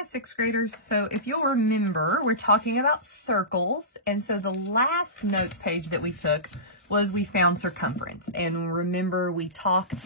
Hi, sixth graders. So if you'll remember, we're talking about circles. And so the last notes page that we took was we found circumference. And remember, we talked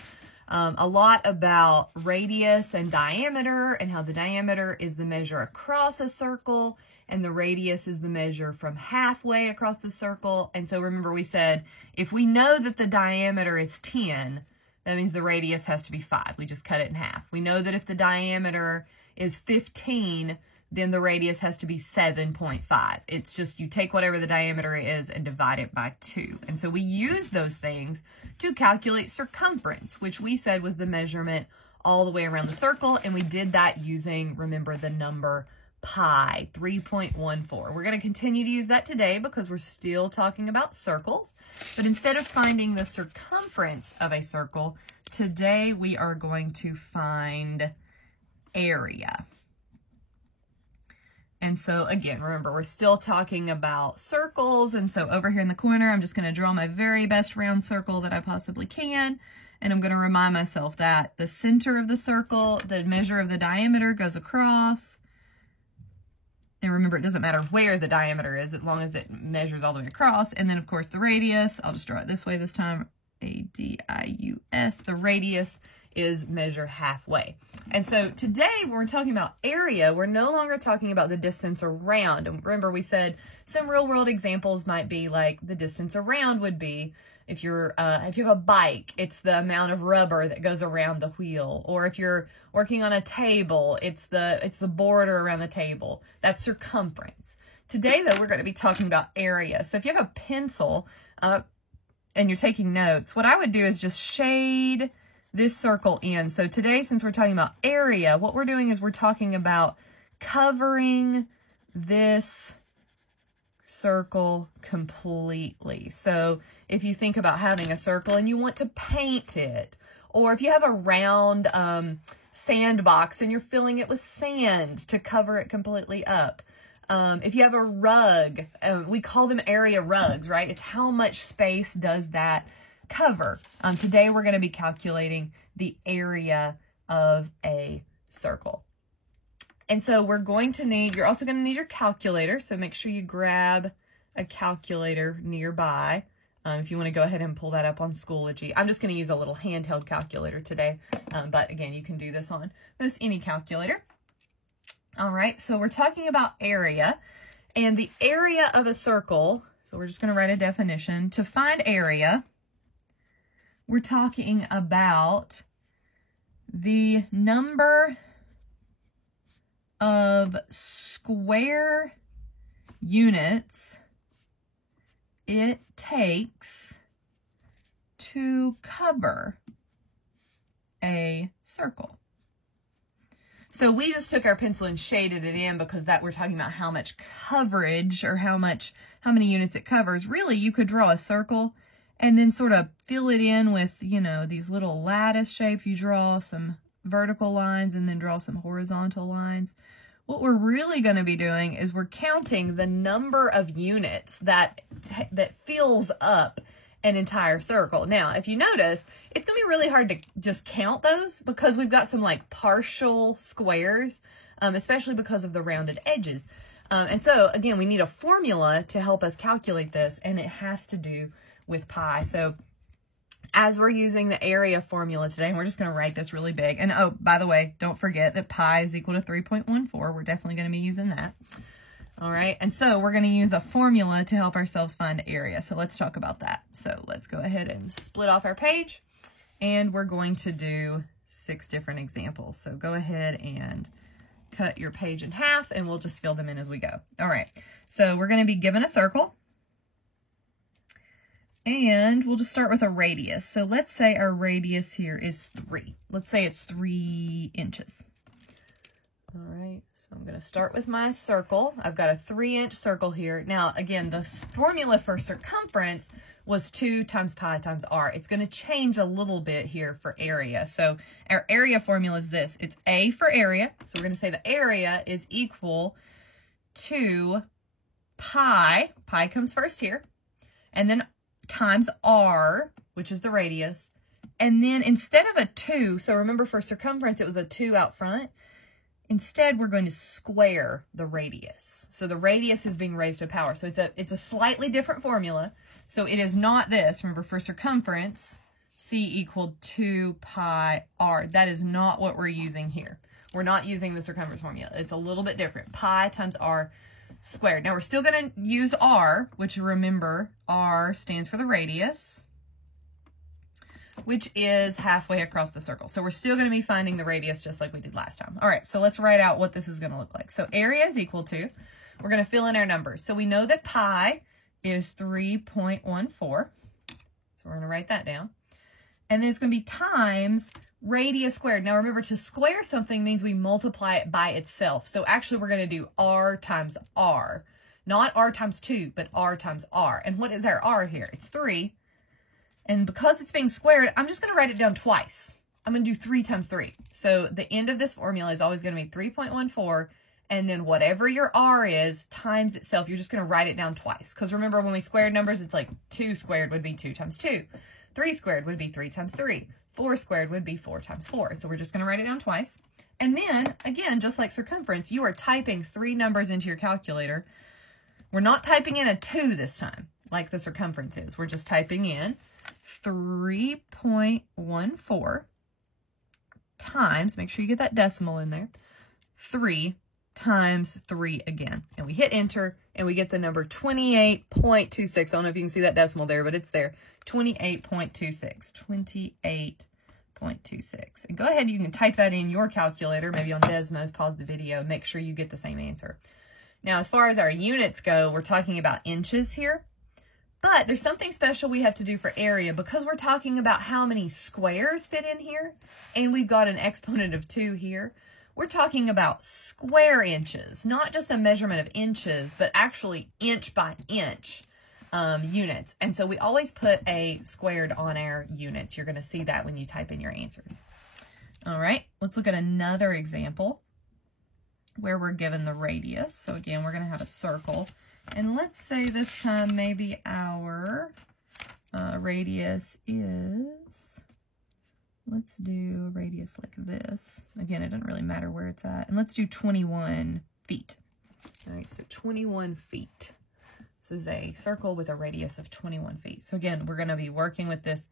a lot about radius and diameter and how the diameter is the measure across a circle and the radius is the measure from halfway across the circle. And so remember, we said if we know that the diameter is 10, that means the radius has to be 5. We just cut it in half. We know that if the diameter is 15, then the radius has to be 7.5. It's just you take whatever the diameter is and divide it by 2. And so we use those things to calculate circumference, which we said was the measurement all the way around the circle. And we did that using, remember, the number pi, 3.14. We're going to continue to use that today because we're still talking about circles. But instead of finding the circumference of a circle, today we are going to find area. And so again, remember, we're still talking about circles. And so over here in the corner, I'm just going to draw my very best round circle that I possibly can. And I'm going to remind myself that the center of the circle, the measure of the diameter goes across. And remember, it doesn't matter where the diameter is as long as it measures all the way across. And then of course the radius, I'll just draw it this way this time, A-D-I-U-S, the radius is measure halfway. And so today when we're talking about area, we're no longer talking about the distance around. And remember, we said some real world examples might be like the distance around would be if you have a bike, it's the amount of rubber that goes around the wheel. Or if you're working on a table, it's the border around the table. That's circumference. Today though, we're going to be talking about area. So if you have a pencil and you're taking notes, what I would do is just shade this circle in. So today, since we're talking about area, what we're doing is we're talking about covering this circle completely. So if you think about having a circle and you want to paint it, or if you have a round sandbox and you're filling it with sand to cover it completely up. If you have a rug, we call them area rugs, right? It's how much space does that cover. Today we're going to be calculating the area of a circle. And so we're going to need, you're also going to need your calculator. So make sure you grab a calculator nearby. If you want to go ahead and pull that up on Schoology. I'm just going to use a little handheld calculator today. But again, you can do this on most any calculator. All right, so we're talking about area and the area of a circle. So we're just going to write a definition. To find area, we're talking about the number of square units it takes to cover a circle. So we just took our pencil and shaded it in because that we're talking about how much coverage or how many units it covers. Really, you could draw a circle and then sort of fill it in with, you know, these little lattice shapes. You draw some vertical lines and then draw some horizontal lines. What we're really going to be doing is we're counting the number of units that fills up an entire circle. Now, if you notice, it's going to be really hard to just count those because we've got some like partial squares, especially because of the rounded edges. And so again, we need a formula to help us calculate this, and it has to do with pi. So as we're using the area formula today, and we're just going to write this really big. And oh, by the way, don't forget that pi is equal to 3.14. We're definitely going to be using that. All right, and so we're going to use a formula to help ourselves find area. So let's talk about that. So let's go ahead and split off our page, and we're going to do 6 different examples. So go ahead and cut your page in half, and we'll just fill them in as we go. All right, so we're going to be given a circle, and we'll just start with a radius. So let's say our radius here is 3. Let's say it's 3 inches. All right, so I'm going to start with my circle. I've got a 3-inch circle here. Now, again, the formula for circumference was 2 times pi times r. It's going to change a little bit here for area. So our area formula is this. It's A for area. So we're going to say the area is equal to pi. Pi comes first here. And then times r, which is the radius. And then instead of a 2, so remember for circumference, it was a 2 out front. Instead, we're going to square the radius. So the radius is being raised to a power. So it's a slightly different formula. So it is not this. Remember, for circumference, C equaled 2 pi r. That is not what we're using here. We're not using the circumference formula. It's a little bit different. Pi times r squared. Now, we're still going to use r, which remember, r stands for the radius, which is halfway across the circle. So we're still going to be finding the radius just like we did last time. All right, so let's write out what this is going to look like. So area is equal to, we're going to fill in our numbers. So we know that pi is 3.14. So we're going to write that down. And then it's going to be times radius squared. Now remember, to square something means we multiply it by itself. So actually we're going to do r times r. Not r times 2, but r times r. And what is our r here? It's 3. And because it's being squared, I'm just going to write it down twice. I'm going to do 3 times 3. So the end of this formula is always going to be 3.14, and then whatever your r is times itself, you're just going to write it down twice. Because remember, when we squared numbers, it's like 2 squared would be 2 times 2. 3 squared would be 3 times 3. 4 squared would be 4 times 4. So we're just going to write it down twice. And then, again, just like circumference, you are typing 3 numbers into your calculator. We're not typing in a 2 this time, like the circumference is. We're just typing in 3.14 times, make sure you get that decimal in there, 3 times 3 again. And we hit enter, and we get the number 28.26. I don't know if you can see that decimal there, but it's there. 28.26. 28.26. And go ahead, you can type that in your calculator, maybe on Desmos, pause the video, make sure you get the same answer. Now, as far as our units go, we're talking about inches here. But there's something special we have to do for area because we're talking about how many squares fit in here, and we've got an exponent of 2 here. We're talking about square inches, not just a measurement of inches, but actually inch by inch units. And so we always put a squared on our units. You're going to see that when you type in your answers. All right, let's look at another example where we're given the radius. So again, we're going to have a circle. And let's say this time maybe our radius is, let's do a radius like this. Again, it doesn't really matter where it's at. And let's do 21 feet. All right, so 21 feet. This is a circle with a radius of 21 feet. So again, we're going to be working with this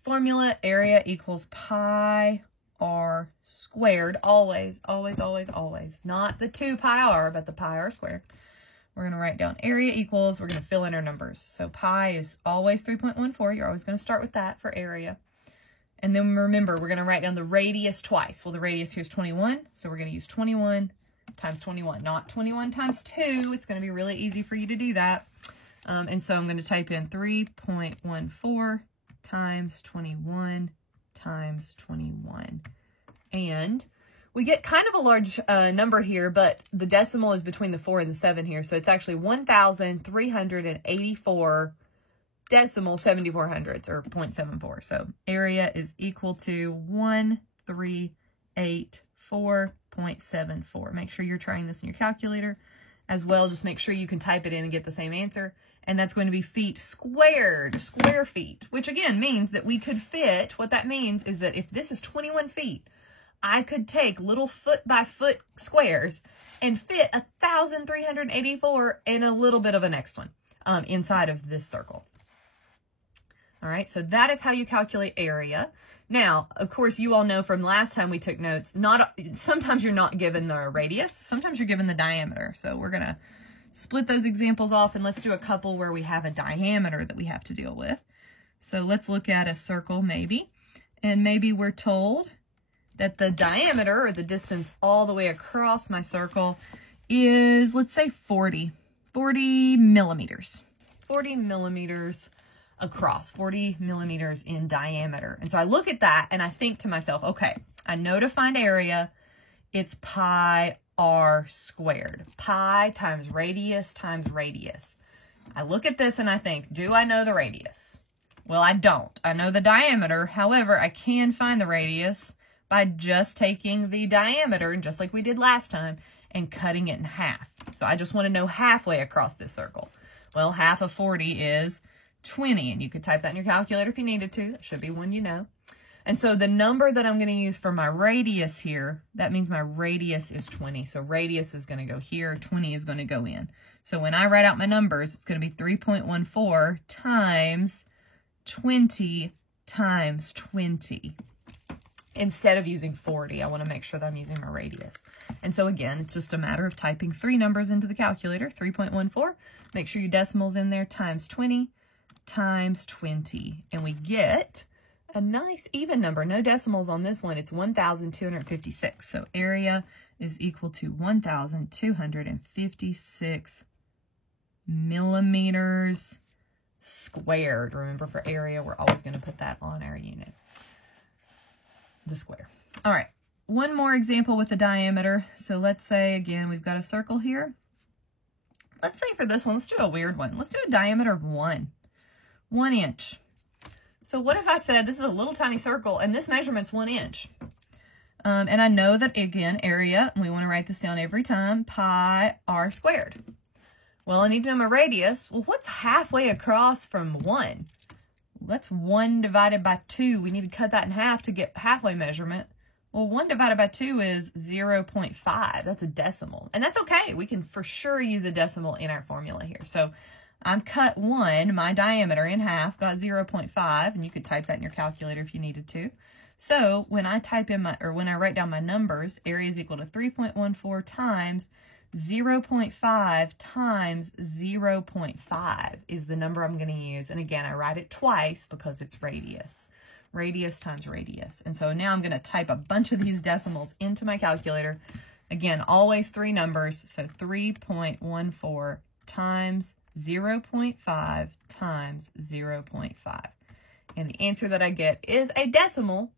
formula. Area equals pi r squared. Always, always, always, always. Not the 2 pi r, but the pi r squared. We're going to write down area equals, we're going to fill in our numbers. So pi is always 3.14. You're always going to start with that for area. And then remember, we're going to write down the radius twice. Well, the radius here is 21, so we're going to use 21 times 21, not 21 times 2. It's going to be really easy for you to do that. And so I'm going to type in 3.14 times 21 times 21. And we get kind of a large number here, but the decimal is between the 4 and the 7 here. So it's actually 1,384 decimal 74 hundredths, or 0.74. So area is equal to 1384.74. Make sure you're trying this in your calculator as well. Just make sure you can type it in and get the same answer. And that's going to be feet squared, square feet, which again means that we could fit, what that means is that if this is 21 feet, I could take little foot by foot squares and fit 1,384 in a little bit of a next one inside of this circle. All right, so that is how you calculate area. Now, of course, you all know from last time we took notes, sometimes you're not given the radius, sometimes you're given the diameter. So we're going to split those examples off, and let's do a couple where we have a diameter that we have to deal with. So let's look at a circle maybe, and maybe we're told that the diameter, or the distance all the way across my circle, is, let's say 40 millimeters. 40 millimeters across, 40 millimeters in diameter. And so I look at that and I think to myself, okay, I know to find area, it's pi r squared. Pi times radius times radius. I look at this and I think, do I know the radius? Well, I don't. I know the diameter. However, I can find the radius by just taking the diameter, just like we did last time, and cutting it in half. So I just want to know halfway across this circle. Well, half of 40 is 20, and you could type that in your calculator if you needed to. That should be one you know. And so the number that I'm going to use for my radius here, that means my radius is 20. So radius is going to go here, 20 is going to go in. So when I write out my numbers, it's going to be 3.14 times 20 times 20. Instead of using 40, I want to make sure that I'm using my radius. And so again, it's just a matter of typing 3 numbers into the calculator, 3.14. Make sure your decimal's in there, times 20 times 20. And we get a nice even number. No decimals on this one. It's 1,256. So area is equal to 1,256 millimeters squared. Remember, for area, we're always going to put that on our unit, the square. All right, one more example with the diameter. So let's say, again, we've got a circle here. Let's say for this one, let's do a weird one. Let's do a diameter of 1 inch. So what if I said this is a little tiny circle and this measurement's 1 inch? And I know that, again, area, and we want to write this down every time, pi r squared. Well, I need to know my radius. Well, what's halfway across from 1? That's 1 divided by 2. We need to cut that in half to get halfway measurement. Well, 1 divided by 2 is 0.5. That's a decimal. And that's okay. We can for sure use a decimal in our formula here. So I've cut 1, my diameter, in half, got 0.5, and you could type that in your calculator if you needed to. So when I type in when I write down my numbers, area is equal to 3.14 times 0.5 times 0.5 is the number I'm going to use. And again, I write it twice because it's radius. Radius times radius. And so now I'm going to type a bunch of these decimals into my calculator. Again, always 3 numbers. So 3.14 times 0.5 times 0.5. And the answer that I get is a decimal.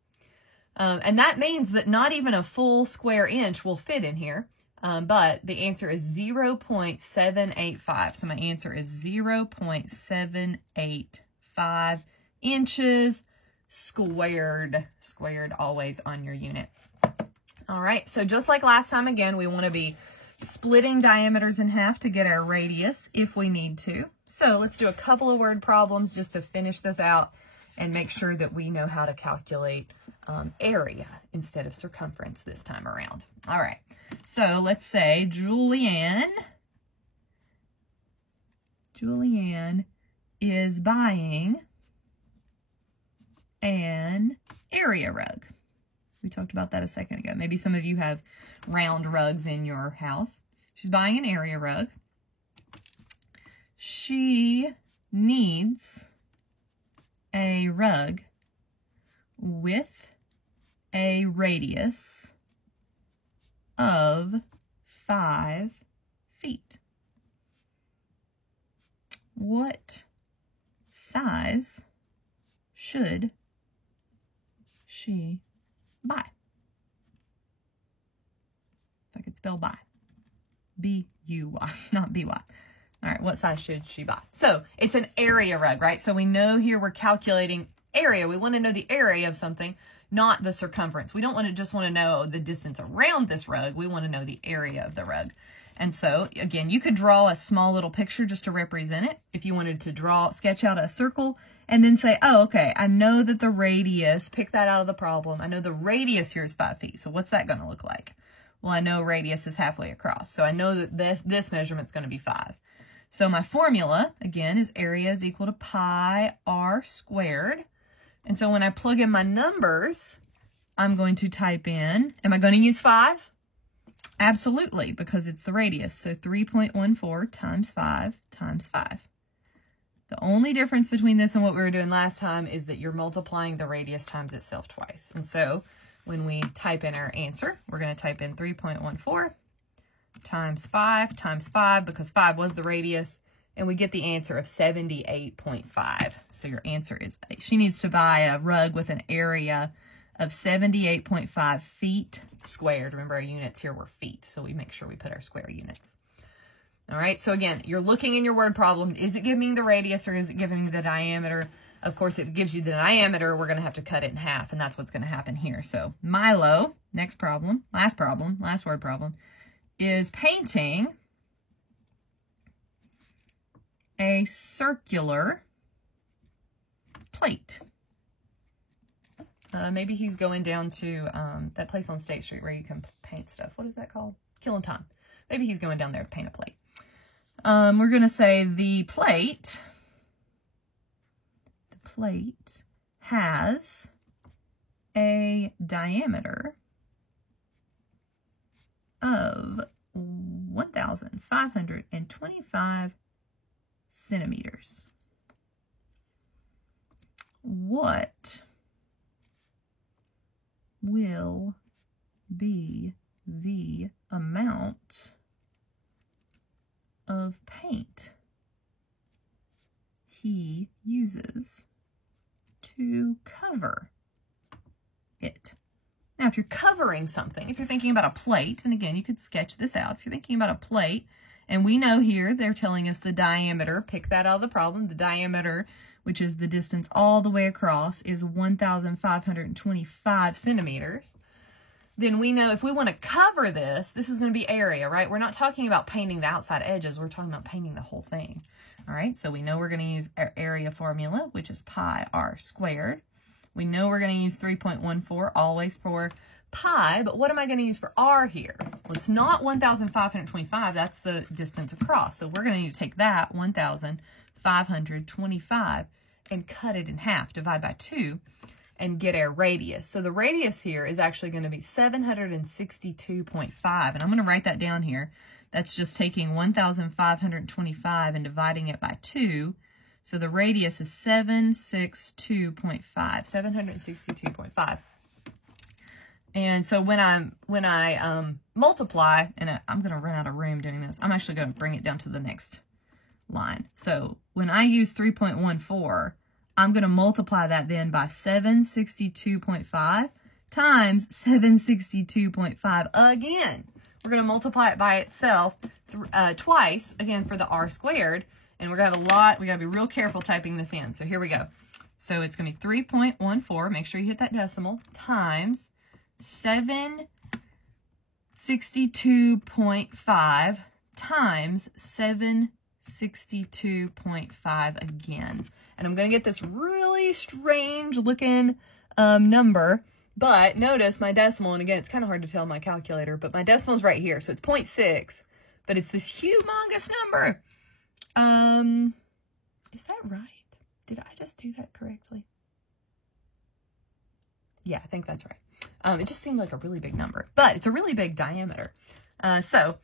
And that means that not even a full square inch will fit in here. But the answer is 0.785. So my answer is 0.785 inches squared. Squared always on your unit. All right, so just like last time, again, we want to be splitting diameters in half to get our radius if we need to. So let's do a couple of word problems just to finish this out and make sure that we know how to calculate area instead of circumference this time around. All right, so let's say Julianne is buying an area rug. We talked about that a second ago. Maybe some of you have round rugs in your house. She's buying an area rug. She needs a rug with a radius of 5 feet. What size should she buy? If I could spell buy. B-U-Y, not B-Y. All right, what size should she buy? So it's an area rug, right? So we know here we're calculating area. We want to know the area of something, not the circumference. We don't just want to know the distance around this rug. We want to know the area of the rug. And so, again, you could draw a small little picture just to represent it. If you wanted to sketch out a circle and then say, oh, okay, I know that the radius, pick that out of the problem. I know the radius here is 5 feet. So what's that going to look like? Well, I know radius is halfway across. So I know that this measurement's going to be 5. So my formula, again, is area is equal to pi r squared. And so when I plug in my numbers, I'm going to type in, am I going to use 5? Absolutely, because it's the radius. So 3.14 times 5 times 5. The only difference between this and what we were doing last time is that you're multiplying the radius times itself twice. And so when we type in our answer, we're going to type in 3.14 times 5 because 5 was the radius, and we get the answer of 78.5. So your answer is, she needs to buy a rug with an area of 78.5 feet squared. Remember, our units here were feet, so we make sure we put our square units. All right, so again, you're looking in your word problem. Is it giving me the radius or is it giving me the diameter? Of course, if it gives you the diameter, we're going to have to cut it in half, and that's what's going to happen here. So Milo, next problem, last word problem, is painting a circular plate. Maybe he's going down to that place on State Street where you can paint stuff. What is that called? Killing Time. Maybe he's going down there to paint a plate. We're going to say the plate has a diameter of 1,525 centimeters. What will be the amount of paint he uses to cover it? Now, if you're covering something, if you're thinking about a plate, and again, you could sketch this out. If you're thinking about a plate, and we know here they're telling us the diameter, pick that out of the problem, the diameter, which is the distance all the way across, is 1,525 centimeters. Then we know if we want to cover this, this is going to be area, right? We're not talking about painting the outside edges. We're talking about painting the whole thing. All right, so we know we're going to use our area formula, which is pi r squared. We know we're going to use 3.14 always for pi, but what am I going to use for r here? Well, it's not 1,525. That's the distance across. So we're going to need to take that 1,525 and cut it in half, divide by 2, and get our radius. So the radius here is actually going to be 762.5, and I'm going to write that down here. That's just taking 1,525 and dividing it by 2. So the radius is 762.5, 762.5 And so when I multiply, and I'm going to run out of room doing this, I'm actually going to bring it down to the next line. So when I use 3.14, I'm going to multiply that then by 762.5 times 762.5 again. We're going to multiply it by itself twice, again, for the r squared. And we're going to have a lot. We got to be real careful typing this in. So here we go. So it's going to be 3.14. Make sure you hit that decimal. Times 762.5 times 762.5 again. And I'm going to get this really strange looking number. But notice my decimal, and again, it's kind of hard to tell on my calculator, but my decimal's right here. So it's 0.6, but it's this humongous number. Is that right? Did I just do that correctly? Yeah, I think that's right. It just seemed like a really big number, but it's a really big diameter. So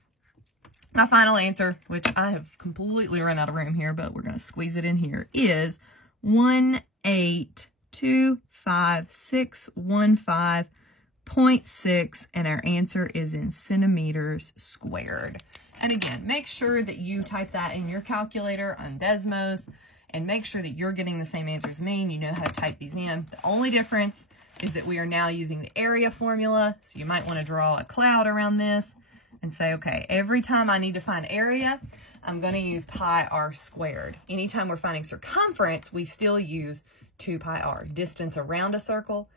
my final answer, which I have completely run out of room here, but we're going to squeeze it in here, is 1825615.6, and our answer is in centimeters squared. And again, make sure that you type that in your calculator on Desmos, and make sure that you're getting the same answer as me and you know how to type these in. The only difference is that we are now using the area formula, so you might want to draw a cloud around this and say, okay, every time I need to find area, I'm going to use pi r squared. Anytime we're finding circumference, we still use 2 pi r. Distance around a circle,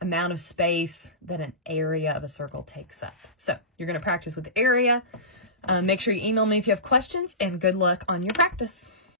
amount of space that an area of a circle takes up. So you're going to practice with the area. Make sure you email me if you have questions, and good luck on your practice.